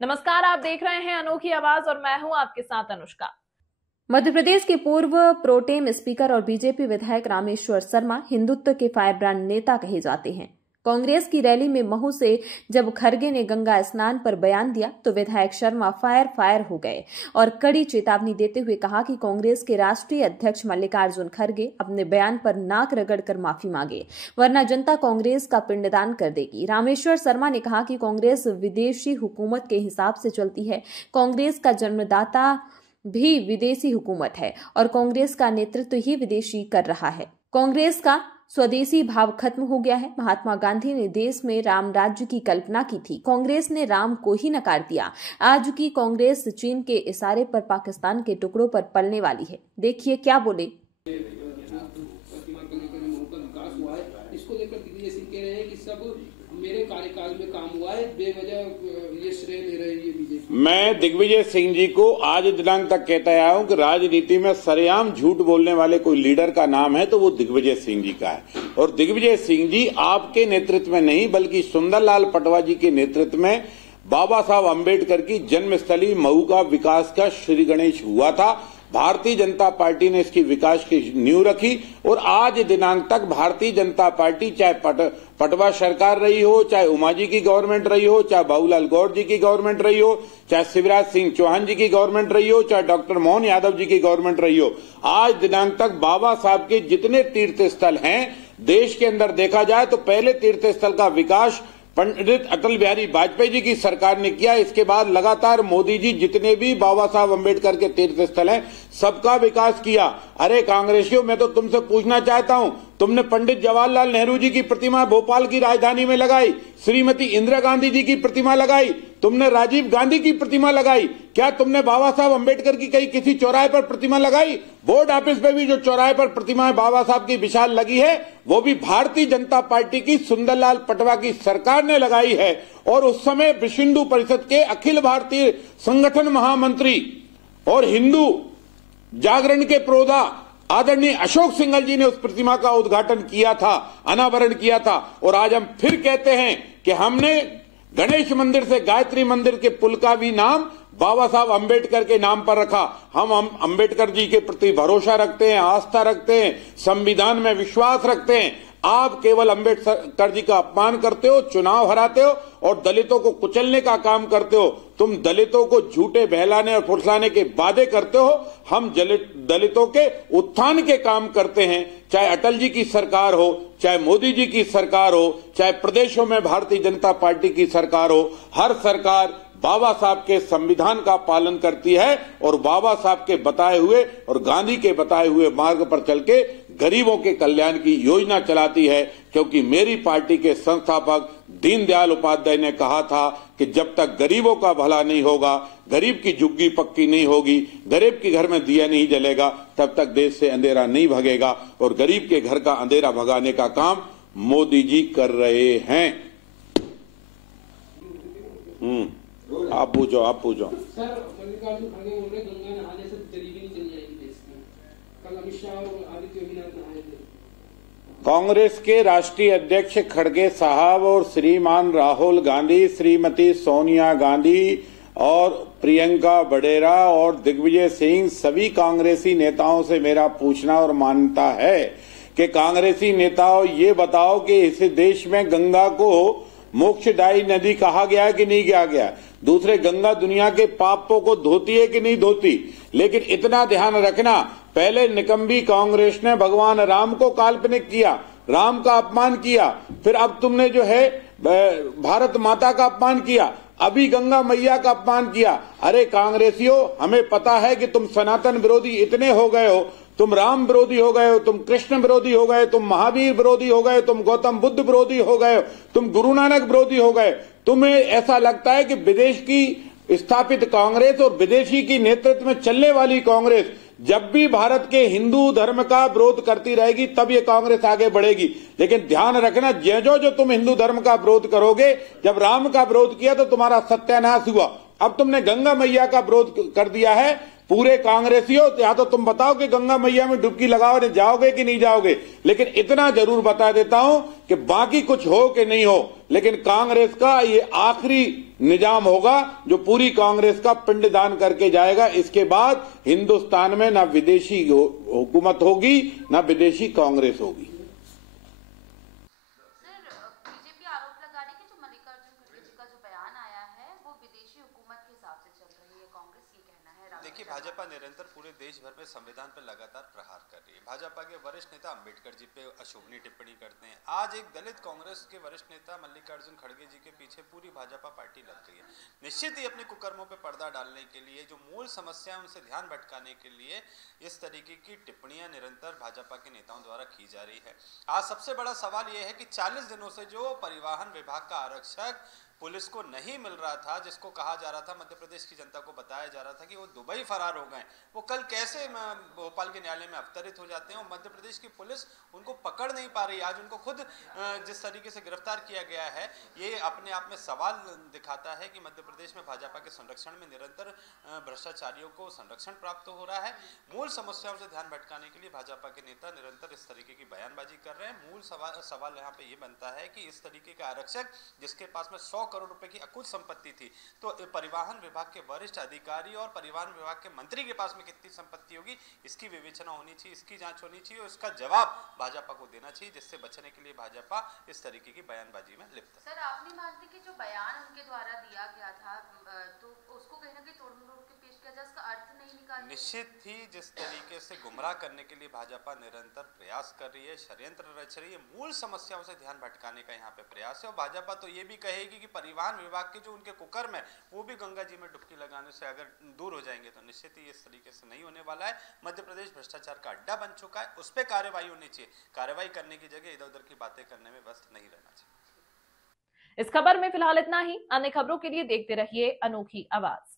नमस्कार, आप देख रहे हैं अनोखी आवाज और मैं हूं आपके साथ अनुष्का। मध्य प्रदेश के पूर्व प्रोटेम स्पीकर और बीजेपी विधायक रामेश्वर शर्मा हिंदुत्व के फायरब्रांड नेता कहे जाते हैं। कांग्रेस की रैली में महू से जब खड़गे ने गंगा स्नान पर बयान दिया तो विधायक शर्मा फायर हो गए और कड़ी चेतावनी देते हुए कहा कि कांग्रेस के राष्ट्रीय अध्यक्ष मल्लिकार्जुन खड़गे अपने बयान पर नाक रगड़कर माफी मांगे, वरना जनता कांग्रेस का पिंडदान कर देगी। रामेश्वर शर्मा ने कहा कि कांग्रेस विदेशी हुकूमत के हिसाब से चलती है। कांग्रेस का जन्मदाता भी विदेशी हुकूमत है और कांग्रेस का नेतृत्व ही विदेशी कर रहा है। कांग्रेस का स्वदेशी भाव खत्म हो गया है। महात्मा गांधी ने देश में राम राज्य की कल्पना की थी, कांग्रेस ने राम को ही नकार दिया। आज की कांग्रेस चीन के इशारे पर पाकिस्तान के टुकड़ों पर पलने वाली है। देखिए क्या बोले। इसको लेकर दिग्विजय सिंह कह रहे हैं कि सब मेरे कार्यकाल में काम हुआ है, बेवजह ये श्रेय ले रहे हैं बीजेपी। मैं दिग्विजय सिंह जी को आज दिनांक तक कहता आया हूं कि राजनीति में सरेआम झूठ बोलने वाले कोई लीडर का नाम है तो वो दिग्विजय सिंह जी का है। और दिग्विजय सिंह जी आपके नेतृत्व में नहीं बल्कि सुंदरलाल पटवा जी के नेतृत्व में बाबा साहब अम्बेडकर की जन्मस्थली महू का विकास का श्री गणेश हुआ था। भारतीय जनता पार्टी ने इसकी विकास की नींव रखी और आज दिनांक तक भारतीय जनता पार्टी चाहे पटवा सरकार रही हो, चाहे उमा जी की गवर्नमेंट रही हो, चाहे बाबूलाल गौर जी की गवर्नमेंट रही हो, चाहे शिवराज सिंह चौहान जी की गवर्नमेंट रही हो, चाहे डॉक्टर मोहन यादव जी की गवर्नमेंट रही हो, आज दिनांक तक बाबा साहब के जितने तीर्थ स्थल हैं देश के अंदर देखा जाए तो पहले तीर्थ स्थल का विकास पंडित अटल बिहारी वाजपेयी जी की सरकार ने किया। इसके बाद लगातार मोदी जी जितने भी बाबा साहब अम्बेडकर के तीर्थ स्थल हैं सबका विकास किया। अरे कांग्रेसियों, मैं तो तुमसे पूछना चाहता हूं, तुमने पंडित जवाहरलाल नेहरू जी की प्रतिमा भोपाल की राजधानी में लगाई, श्रीमती इंदिरा गांधी जी की प्रतिमा लगाई, तुमने राजीव गांधी की प्रतिमा लगाई, क्या तुमने बाबा साहब अम्बेडकर की कहीं किसी चौराहे पर प्रतिमा लगाई? बोर्ड ऑफिस पे भी जो चौराहे पर प्रतिमा बाबा साहब की विशाल लगी है वो भी भारतीय जनता पार्टी की सुंदरलाल पटवा की सरकार ने लगाई है। और उस समय विश्व हिंदू परिषद के अखिल भारतीय संगठन महामंत्री और हिंदू जागरण के प्रोधा आदरणीय अशोक सिंघल जी ने उस प्रतिमा का उद्घाटन किया था, अनावरण किया था। और आज हम फिर कहते हैं कि हमने गणेश मंदिर से गायत्री मंदिर के पुल का भी नाम बाबा साहब अम्बेडकर के नाम पर रखा। हम अम्बेडकर जी के प्रति भरोसा रखते हैं, आस्था रखते हैं, संविधान में विश्वास रखते हैं। आप केवल अम्बेडकर जी का अपमान करते हो, चुनाव हराते हो और दलितों को कुचलने का काम करते हो। तुम दलितों को झूठे बहलाने और फुसलाने के वादे करते हो, हम दलितों के उत्थान के काम करते हैं। चाहे अटल जी की सरकार हो, चाहे मोदी जी की सरकार हो, चाहे प्रदेशों में भारतीय जनता पार्टी की सरकार हो, हर सरकार बाबा साहब के संविधान का पालन करती है और बाबा साहब के बताए हुए और गांधी के बताए हुए मार्ग पर चल के गरीबों के कल्याण की योजना चलाती है। क्योंकि मेरी पार्टी के संस्थापक दीनदयाल उपाध्याय ने कहा था कि जब तक गरीबों का भला नहीं होगा, गरीब की झुग्गी पक्की नहीं होगी, गरीब के घर में दिया नहीं जलेगा, तब तक देश से अंधेरा नहीं भगेगा। और गरीब के घर का अंधेरा भगाने का काम मोदी जी कर रहे हैं। आप पूछो। सर, मल्लिकार्जुन खड़गे बोल रहे गंगा नहाने से गरीबी नहीं चली जाएगी देश में। कल अमित शाह और आदित्य योगीनाथ नहाए थे। कांग्रेस के राष्ट्रीय अध्यक्ष खड़गे साहब और श्रीमान राहुल गांधी, श्रीमती सोनिया गांधी और प्रियंका बडेरा और दिग्विजय सिंह, सभी कांग्रेसी नेताओं से मेरा पूछना और मानता है कि कांग्रेसी नेताओं ये बताओ कि इस देश में गंगा को मोक्षदायी नदी कहा गया है कि नहीं कहा गया? दूसरे, गंगा दुनिया के पापों को धोती है कि नहीं धोती? लेकिन इतना ध्यान रखना, पहले निकम्बी कांग्रेस ने भगवान राम को काल्पनिक किया, राम का अपमान किया, फिर अब तुमने जो है भारत माता का अपमान किया, अभी गंगा मैया का अपमान किया। अरे कांग्रेसियों, हमें पता है कि तुम सनातन विरोधी इतने हो गए हो, तुम राम विरोधी हो गए हो, तुम कृष्ण विरोधी हो गए, तुम महावीर विरोधी हो गए, तुम गौतम बुद्ध विरोधी हो गए, तुम गुरु नानक विरोधी हो गए। तुम्हें ऐसा लगता है कि विदेश की स्थापित कांग्रेस और विदेशी की नेतृत्व में चलने वाली कांग्रेस जब भी भारत के हिंदू धर्म का विरोध करती रहेगी तब ये कांग्रेस आगे बढ़ेगी। लेकिन ध्यान रखना, जो तुम हिंदू धर्म का विरोध करोगे, जब राम का विरोध किया तो तुम्हारा सत्यानाश हुआ। अब तुमने गंगा मैया का विरोध कर दिया है। पूरे कांग्रेसियों, या तो तुम बताओ कि गंगा मैया में डुबकी लगाओ, जाओगे कि नहीं जाओगे। लेकिन इतना जरूर बता देता हूं कि बाकी कुछ हो कि नहीं हो, लेकिन कांग्रेस का ये आखिरी निजाम होगा जो पूरी कांग्रेस का पिंडदान करके जाएगा। इसके बाद हिंदुस्तान में ना विदेशी हुकूमत होगी, ना विदेशी कांग्रेस होगी। बीजेपी आरोप लगा रही है कि जो मल्लिकार्जुन खड़गे जी का जो बयान आया है वो विदेशी हुकूमत के हिसाब से चल रही है, कांग्रेस ये कहना है। देखिए, भाजपा निरंतर पूरे देश भर में संविधान पर लगातार प्रहार कर रही है। भाजपा के वरिष्ठ नेता अंबेडकर जी पे अशोभनीय टिप्पणी करते हैं। आज एक दलित कांग्रेस के वरिष्ठ नेता मल्लिकार्जुन खड़गे जी के पीछे पूरी भाजपा पार्टी लग गई है। निश्चित ही अपने कुकर्मों पे पर्दा डालने के लिए, जो मूल समस्या उनसे ध्यान भटकाने के लिए इस तरीके की टिप्पणियां निरंतर भाजपा के नेताओं द्वारा की जा रही है। आज सबसे बड़ा सवाल यह है कि 40 दिनों से जो परिवहन विभाग का आरक्षक पुलिस को नहीं मिल रहा था, जिसको कहा जा रहा था, मध्य प्रदेश की जनता को बताया जा रहा था कि वो दुबई फरार हो गए, वो कल कैसे भोपाल के न्यायालय में अवतरित हो जाते हैं और मध्य प्रदेश की पुलिस उनको पकड़ नहीं पा रही। आज उनको खुद जिस तरीके से गिरफ्तार किया गया है, ये अपने आप में सवाल दिखाता है कि मध्य प्रदेश में भाजपा के संरक्षण में निरंतर भ्रष्टाचारियों को संरक्षण प्राप्त हो रहा है। मूल समस्याओं से ध्यान भटकाने के लिए भाजपा के नेता निरंतर इस तरीके की बयानबाजी कर रहे हैं। मूल सवाल यहाँ पे ये बनता है कि इस तरीके का आरक्षक जिसके पास में 100 करोड़ रुपए की अकुत संपत्ति थी, तो परिवहन विभाग के वरिष्ठ अधिकारी और परिवहन विभाग के मंत्री के पास में कितनी संपत्ति होगी, इसकी विवेचना होनी चाहिए, इसकी जांच होनी चाहिए और इसका जवाब भाजपा को देना चाहिए, जिससे बचने के लिए भाजपा इस तरीके की बयानबाजी में लिप्त है। सर, आप नहीं मानते कि जो बयान उनके द्वारा दिया गया था तो उसको कहीं ना कहीं तोड़ मरोड़ के पेश किया जाए, इसका अर्थ नहीं निकाल? निश्चित ही जिस तरीके से गुमराह करने के लिए भाजपा निरंतर प्रयास कर रही है, षड्यंत्र रच रही है, मूल समस्याओं से ध्यान भटकाने का यहाँ पे प्रयास है। और भाजपा तो ये भी कहेगी कि परिवहन विभाग के जो उनके कुकर्म है वो भी गंगा जी में डुबकी लगाने से अगर दूर हो जाएंगे तो निश्चित ही इस तरीके से नहीं होने वाला है। मध्य प्रदेश भ्रष्टाचार का अड्डा बन चुका है, उस पर कार्रवाई होनी चाहिए। कार्रवाई करने की जगह इधर उधर की बातें करने में व्यस्त नहीं रहना चाहिए। इस खबर में फिलहाल इतना ही। अन्य खबरों के लिए देखते रहिए अनोखी आवाज।